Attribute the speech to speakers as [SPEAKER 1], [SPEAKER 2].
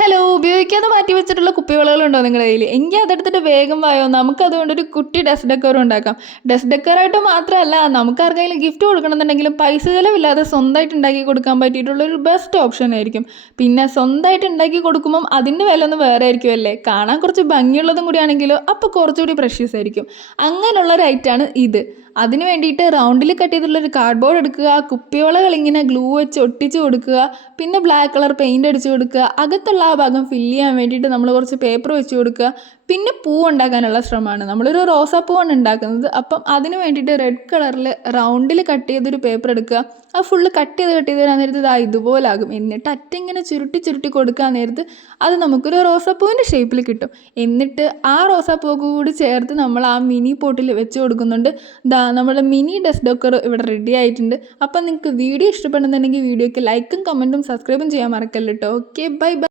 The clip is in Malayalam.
[SPEAKER 1] ഹലോ ഉപയോഗിക്കാതെ മാറ്റി വെച്ചിട്ടുള്ള കുപ്പിവളകളുണ്ടോ നിങ്ങളുടെ കയ്യിൽ? എങ്കിൽ അതെടുത്തിട്ട് വേഗം വായോ. നമുക്ക് അതുകൊണ്ട് ഒരു കുട്ടി ഡെസ്ക് ഡെക്കർ ഉണ്ടാക്കാം. ഡെസ്ക് ഡെക്കറായിട്ട് മാത്രമല്ല നമുക്ക് ആർക്കെങ്കിലും ഗിഫ്റ്റ് കൊടുക്കണമെന്നുണ്ടെങ്കിലും പൈസ ചിലവില്ലാതെ സ്വന്തമായിട്ട് ഉണ്ടാക്കി കൊടുക്കാൻ പറ്റിയിട്ടുള്ള ഒരു ബെസ്റ്റ് ഓപ്ഷൻ ആയിരിക്കും. പിന്നെ സ്വന്തമായിട്ട് ഉണ്ടാക്കി കൊടുക്കുമ്പം അതിന്റെ വില ഒന്ന് വേറെ ആയിരിക്കും അല്ലേ? കാണാൻ കുറച്ച് ഭംഗിയുള്ളതും കൂടിയാണെങ്കിലോ അപ്പോൾ കുറച്ചുകൂടി പ്രഷ്യസ് ആയിരിക്കും. അങ്ങനെയുള്ള ഒരു ഐറ്റാണ് ഇത്. അതിന് വേണ്ടിയിട്ട് റൗണ്ടിൽ കട്ട് ചെയ്തിട്ടുള്ള ഒരു കാർഡ്ബോർഡ് എടുക്കുക കുപ്പിവളകൾ ഇങ്ങനെ ഗ്ലൂ വെച്ച് ഒട്ടിച്ച് കൊടുക്കുക പിന്നെ ബ്ലാക്ക് കളർ പെയിന്റ് അടിച്ച് കൊടുക്കുക അകത്തുള്ള ആ ഭാഗം ഫില്ല് ചെയ്യാൻ വേണ്ടിയിട്ട് നമ്മൾ കുറച്ച് പേപ്പർ വെച്ച് കൊടുക്കുക. പിന്നെ പൂ ഉണ്ടാക്കാനുള്ള ശ്രമമാണ്. നമ്മളൊരു റോസാപ്പൂവാണ് ഉണ്ടാക്കുന്നത്. അപ്പം അതിന് വേണ്ടിയിട്ട് റെഡ് കളറിൽ റൗണ്ടിൽ കട്ട് ചെയ്തൊരു പേപ്പർ എടുക്കുക. അത് ഫുള്ള് കട്ട് ചെയ്ത് കട്ട് ചെയ്ത് തരാൻ നേരത്ത് ഇതാ ഇതുപോലാകും. എന്നിട്ട് അറ്റിങ്ങനെ ചുരുട്ടി ചുരുട്ടി കൊടുക്കാൻ നേരത്ത് അത് നമുക്കൊരു റോസാപ്പൂവിന്റെ ഷേപ്പിൽ കിട്ടും. എന്നിട്ട് ആ റോസാപ്പൂ കൂടി ചേർത്ത് നമ്മൾ ആ മിനി പോട്ടിൽ വെച്ച് കൊടുക്കുന്നുണ്ട്. ദാ നമ്മുടെ മിനി ഡെസ്ക് ഡോക്കർ ഇവിടെ റെഡി ആയിട്ടുണ്ട്. അപ്പം നിങ്ങൾക്ക് വീഡിയോ ഇഷ്ടപ്പെടുന്നുണ്ടെങ്കിൽ വീഡിയോയ്ക്ക് ലൈക്കും കമന്റും സബ്സ്ക്രൈബും ചെയ്യാൻ മറക്കല്ലോ കേട്ടോ ഓക്കെ ബൈ ബൈ